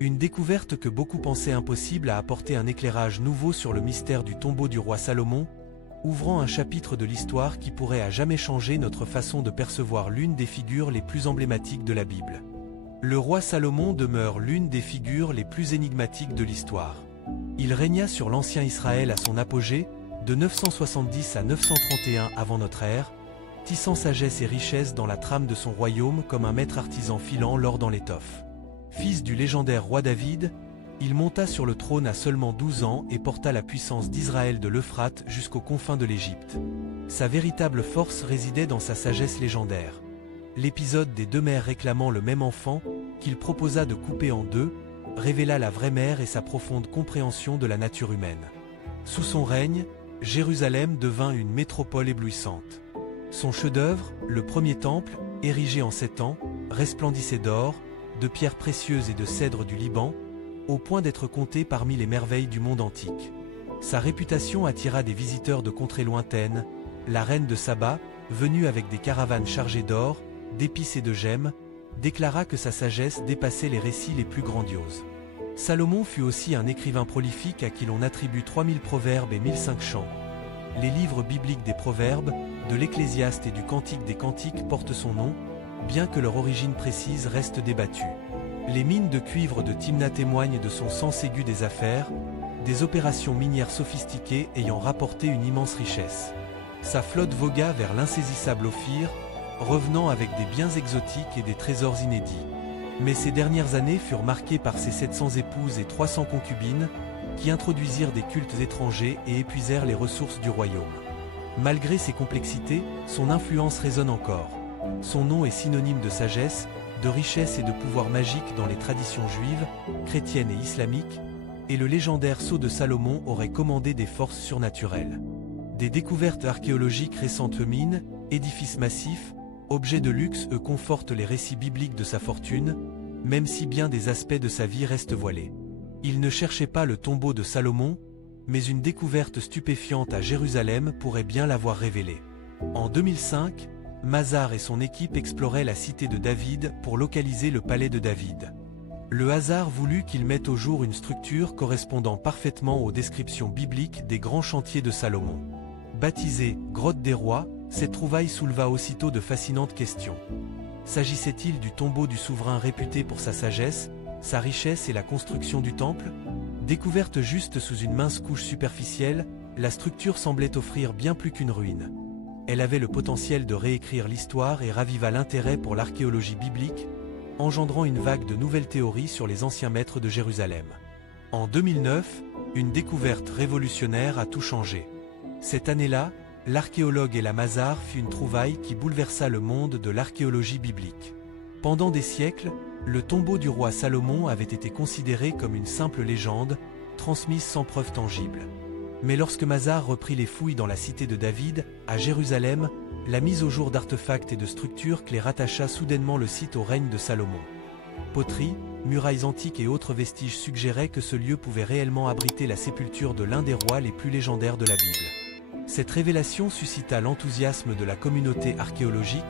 Une découverte que beaucoup pensaient impossible a apporté un éclairage nouveau sur le mystère du tombeau du roi Salomon, ouvrant un chapitre de l'histoire qui pourrait à jamais changer notre façon de percevoir l'une des figures les plus emblématiques de la Bible. Le roi Salomon demeure l'une des figures les plus énigmatiques de l'histoire. Il régna sur l'ancien Israël à son apogée, de 970 à 931 avant notre ère, tissant sagesse et richesse dans la trame de son royaume comme un maître artisan filant l'or dans l'étoffe. Fils du légendaire roi David, il monta sur le trône à seulement 12 ans et porta la puissance d'Israël de l'Euphrate jusqu'aux confins de l'Égypte. Sa véritable force résidait dans sa sagesse légendaire. L'épisode des deux mères réclamant le même enfant, qu'il proposa de couper en deux, révéla la vraie mère et sa profonde compréhension de la nature humaine. Sous son règne, Jérusalem devint une métropole éblouissante. Son chef-d'œuvre, le premier temple, érigé en 7 ans, resplendissait d'or, de pierres précieuses et de cèdre du Liban, au point d'être compté parmi les merveilles du monde antique. Sa réputation attira des visiteurs de contrées lointaines. La reine de Saba, venue avec des caravanes chargées d'or, d'épices et de gemmes, déclara que sa sagesse dépassait les récits les plus grandioses. Salomon fut aussi un écrivain prolifique à qui l'on attribue 3000 proverbes et 1005 chants. Les livres bibliques des proverbes, de l'Ecclésiaste et du Cantique des Cantiques portent son nom, bien que leur origine précise reste débattue. Les mines de cuivre de Timna témoignent de son sens aigu des affaires, des opérations minières sophistiquées ayant rapporté une immense richesse. Sa flotte vogua vers l'insaisissable Ophir, revenant avec des biens exotiques et des trésors inédits. Mais ces dernières années furent marquées par ses 700 épouses et 300 concubines, qui introduisirent des cultes étrangers et épuisèrent les ressources du royaume. Malgré ses complexités, son influence résonne encore. Son nom est synonyme de sagesse, de richesse et de pouvoir magique dans les traditions juives, chrétiennes et islamiques, et le légendaire sceau de Salomon aurait commandé des forces surnaturelles. Des découvertes archéologiques récentes mines, édifices massifs, objets de luxe confortent les récits bibliques de sa fortune, même si bien des aspects de sa vie restent voilés. Il ne cherchait pas le tombeau de Salomon, mais une découverte stupéfiante à Jérusalem pourrait bien l'avoir révélé. En 2005, Mazar et son équipe exploraient la cité de David pour localiser le palais de David. Le hasard voulut qu'ils mettent au jour une structure correspondant parfaitement aux descriptions bibliques des grands chantiers de Salomon. Baptisée « Grotte des Rois », cette trouvaille souleva aussitôt de fascinantes questions. S'agissait-il du tombeau du souverain réputé pour sa sagesse, sa richesse et la construction du temple? Découverte juste sous une mince couche superficielle, la structure semblait offrir bien plus qu'une ruine. Elle avait le potentiel de réécrire l'histoire et raviva l'intérêt pour l'archéologie biblique, engendrant une vague de nouvelles théories sur les anciens maîtres de Jérusalem. En 2009, une découverte révolutionnaire a tout changé. Cette année-là, l'archéologue Ella Mazar fit une trouvaille qui bouleversa le monde de l'archéologie biblique. Pendant des siècles, le tombeau du roi Salomon avait été considéré comme une simple légende, transmise sans preuve tangible. Mais lorsque Mazar reprit les fouilles dans la cité de David, à Jérusalem, la mise au jour d'artefacts et de structures clés rattacha soudainement le site au règne de Salomon. Poteries, murailles antiques et autres vestiges suggéraient que ce lieu pouvait réellement abriter la sépulture de l'un des rois les plus légendaires de la Bible. Cette révélation suscita l'enthousiasme de la communauté archéologique,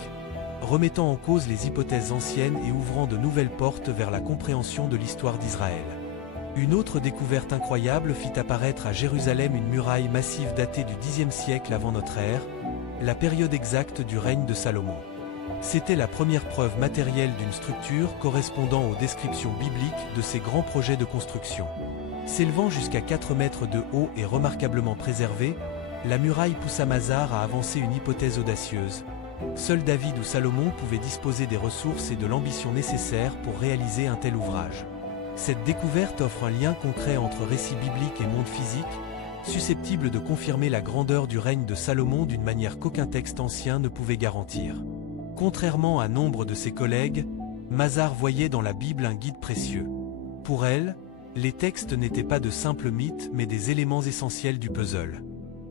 remettant en cause les hypothèses anciennes et ouvrant de nouvelles portes vers la compréhension de l'histoire d'Israël. Une autre découverte incroyable fit apparaître à Jérusalem une muraille massive datée du Xe siècle avant notre ère, la période exacte du règne de Salomon. C'était la première preuve matérielle d'une structure correspondant aux descriptions bibliques de ces grands projets de construction. S'élevant jusqu'à 4 mètres de haut et remarquablement préservée, la muraille poussa Mazar à avancer une hypothèse audacieuse. Seul David ou Salomon pouvaient disposer des ressources et de l'ambition nécessaires pour réaliser un tel ouvrage. Cette découverte offre un lien concret entre récits bibliques et monde physique, susceptible de confirmer la grandeur du règne de Salomon d'une manière qu'aucun texte ancien ne pouvait garantir. Contrairement à nombre de ses collègues, Mazar voyait dans la Bible un guide précieux. Pour elle, les textes n'étaient pas de simples mythes mais des éléments essentiels du puzzle.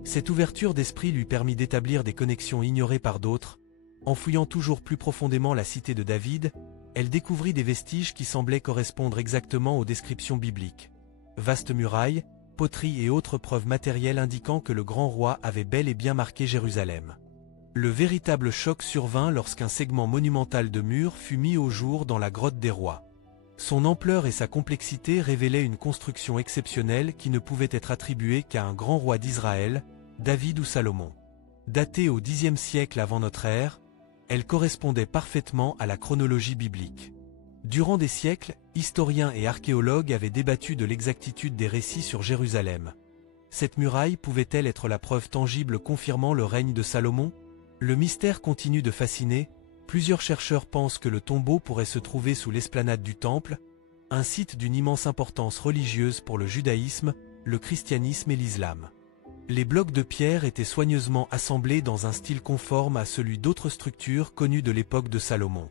Cette ouverture d'esprit lui permit d'établir des connexions ignorées par d'autres. En fouillant toujours plus profondément la cité de David, elle découvrit des vestiges qui semblaient correspondre exactement aux descriptions bibliques. Vastes murailles, poteries et autres preuves matérielles indiquant que le grand roi avait bel et bien marqué Jérusalem. Le véritable choc survint lorsqu'un segment monumental de mur fut mis au jour dans la grotte des rois. Son ampleur et sa complexité révélaient une construction exceptionnelle qui ne pouvait être attribuée qu'à un grand roi d'Israël, David ou Salomon. Datée au Xe siècle avant notre ère, elle correspondait parfaitement à la chronologie biblique. Durant des siècles, historiens et archéologues avaient débattu de l'exactitude des récits sur Jérusalem. Cette muraille pouvait-elle être la preuve tangible confirmant le règne de Salomon? Le mystère continue de fasciner. Plusieurs chercheurs pensent que le tombeau pourrait se trouver sous l'esplanade du Temple, un site d'une immense importance religieuse pour le judaïsme, le christianisme et l'islam. Les blocs de pierre étaient soigneusement assemblés dans un style conforme à celui d'autres structures connues de l'époque de Salomon.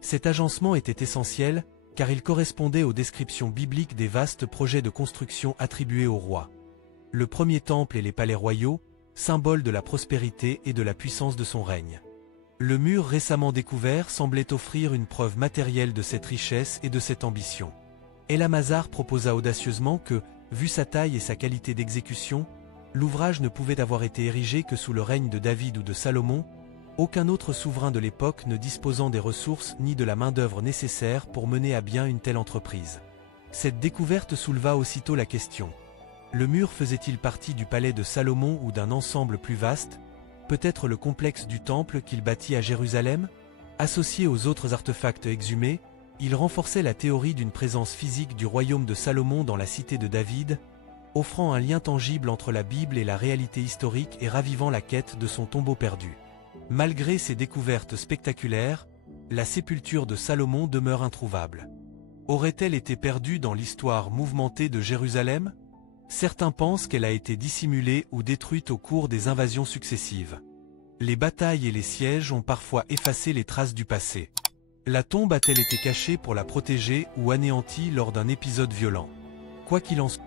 Cet agencement était essentiel, car il correspondait aux descriptions bibliques des vastes projets de construction attribués au roi. Le premier temple et les palais royaux, symboles de la prospérité et de la puissance de son règne. Le mur récemment découvert semblait offrir une preuve matérielle de cette richesse et de cette ambition. El-Amazar proposa audacieusement que, vu sa taille et sa qualité d'exécution, l'ouvrage ne pouvait avoir été érigé que sous le règne de David ou de Salomon, aucun autre souverain de l'époque ne disposant des ressources ni de la main-d'œuvre nécessaire pour mener à bien une telle entreprise. Cette découverte souleva aussitôt la question. Le mur faisait-il partie du palais de Salomon ou d'un ensemble plus vaste? Peut-être le complexe du temple qu'il bâtit à Jérusalem? Associé aux autres artefacts exhumés, il renforçait la théorie d'une présence physique du royaume de Salomon dans la cité de David, offrant un lien tangible entre la Bible et la réalité historique et ravivant la quête de son tombeau perdu. Malgré ces découvertes spectaculaires, la sépulture de Salomon demeure introuvable. Aurait-elle été perdue dans l'histoire mouvementée de Jérusalem? Certains pensent qu'elle a été dissimulée ou détruite au cours des invasions successives. Les batailles et les sièges ont parfois effacé les traces du passé. La tombe a-t-elle été cachée pour la protéger ou anéantie lors d'un épisode violent? Quoi qu'il en soit,